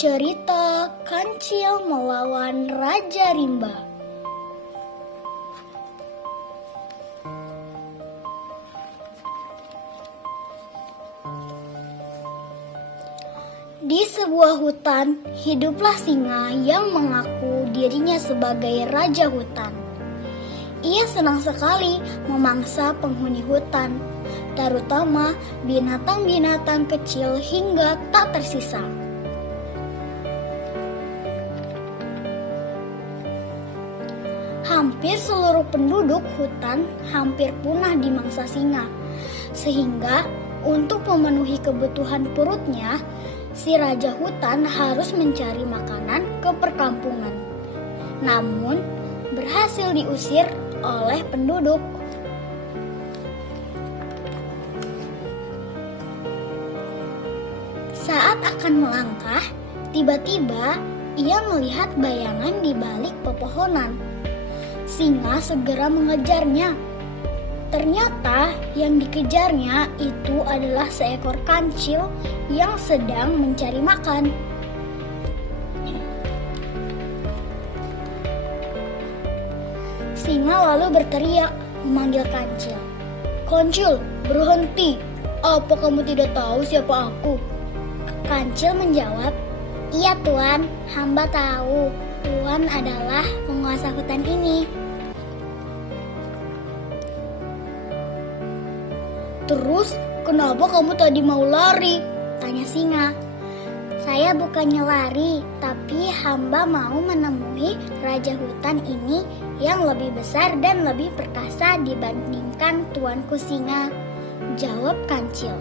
Cerita Kancil melawan Raja Rimba. Di sebuah hutan, hiduplah singa yang mengaku dirinya sebagai raja hutan. Ia senang sekali memangsa penghuni hutan, terutama binatang-binatang kecil hingga tak tersisa. Hampir seluruh penduduk hutan hampir punah dimangsa singa, sehingga untuk memenuhi kebutuhan perutnya, si raja hutan harus mencari makanan ke perkampungan. Namun, berhasil diusir oleh penduduk. Saat akan melangkah, tiba-tiba ia melihat bayangan di balik pepohonan. Singa segera mengejarnya. Ternyata yang dikejarnya itu adalah seekor kancil yang sedang mencari makan. Singa lalu berteriak memanggil kancil. "Kancil, berhenti! Apa kamu tidak tahu siapa aku?" Kancil menjawab, "Iya Tuan, hamba tahu. Tuan adalah penguasa hutan ini." "Terus, kenapa kamu tadi mau lari?" tanya singa. "Saya bukannya lari, tapi hamba mau menemui raja hutan ini yang lebih besar dan lebih perkasa dibandingkan tuanku singa," jawab kancil.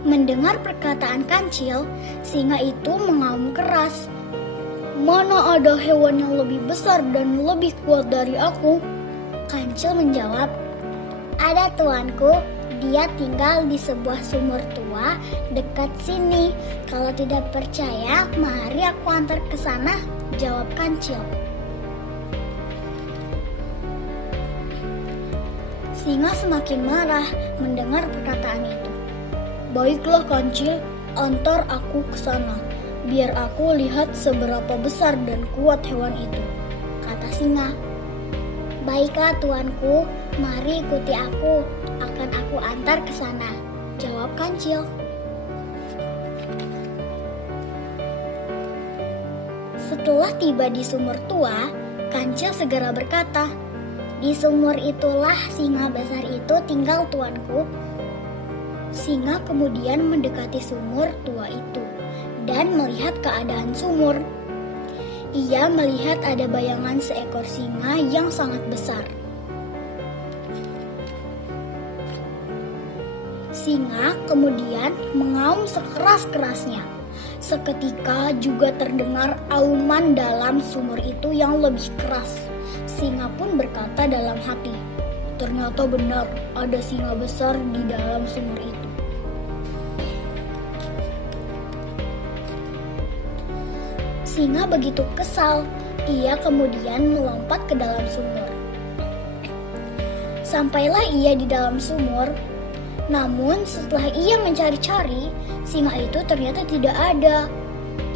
Mendengar perkataan kancil, singa itu mengaum keras. "Mana ada hewan yang lebih besar dan lebih kuat dari aku?" Kancil menjawab, "Ada tuanku, dia tinggal di sebuah sumur tua dekat sini. Kalau tidak percaya, mari aku antar ke sana," jawab kancil. Singa semakin marah mendengar perkataan itu. "Baiklah kancil, antar aku ke sana. Biar aku lihat seberapa besar dan kuat hewan itu," kata singa. "Baiklah tuanku, mari ikuti aku. Akan aku antar ke sana," jawab kancil. Setelah tiba di sumur tua, kancil segera berkata, "Di sumur itulah singa besar itu tinggal tuanku." Singa kemudian mendekati sumur tua itu dan melihat keadaan sumur. Ia melihat ada bayangan seekor singa yang sangat besar. Singa kemudian mengaum sekeras-kerasnya. Seketika juga terdengar auman dalam sumur itu yang lebih keras. Singa pun berkata dalam hati, "Ternyata benar ada singa besar di dalam sumur itu." Singa begitu kesal, ia kemudian melompat ke dalam sumur. Sampailah ia di dalam sumur, namun setelah ia mencari-cari, singa itu ternyata tidak ada.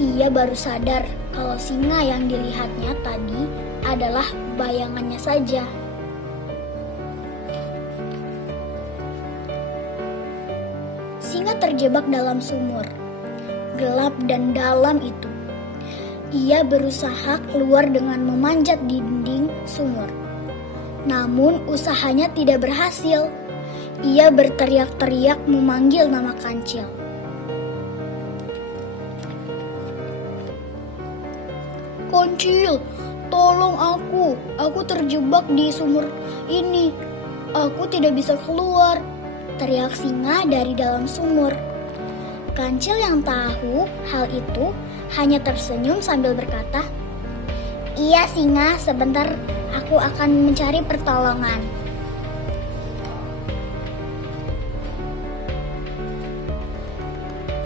Ia baru sadar kalau singa yang dilihatnya tadi adalah bayangannya saja. Singa terjebak dalam sumur, gelap dan dalam itu. Ia berusaha keluar dengan memanjat di dinding sumur. Namun usahanya tidak berhasil. Ia berteriak-teriak memanggil nama kancil. "Kancil, tolong aku terjebak di sumur ini. Aku tidak bisa keluar," teriak singa dari dalam sumur. Kancil yang tahu hal itu hanya tersenyum sambil berkata, "Iya singa, sebentar aku akan mencari pertolongan."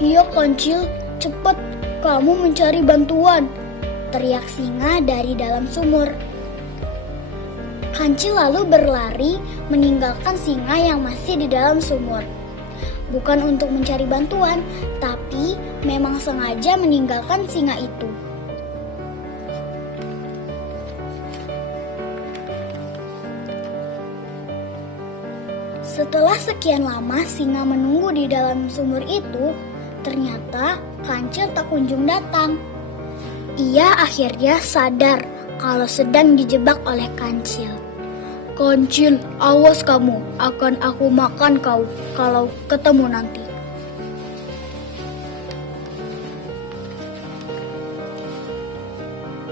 "Iya kancil, cepat kamu mencari bantuan," teriak singa dari dalam sumur. Kancil lalu berlari meninggalkan singa yang masih di dalam sumur. bukan untuk mencari bantuan, tapi memang sengaja meninggalkan singa itu. Setelah sekian lama singa menunggu di dalam sumur itu, ternyata Kancil tak kunjung datang. Ia akhirnya sadar kalau sedang dijebak oleh Kancil. "Kancil, awas kamu, akan aku makan kau kalau ketemu nanti."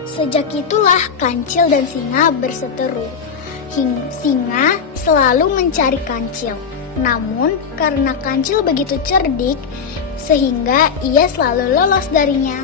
Sejak itulah Kancil dan singa berseteru. Singa selalu mencari Kancil. Namun karena Kancil begitu cerdik, sehingga ia selalu lolos darinya.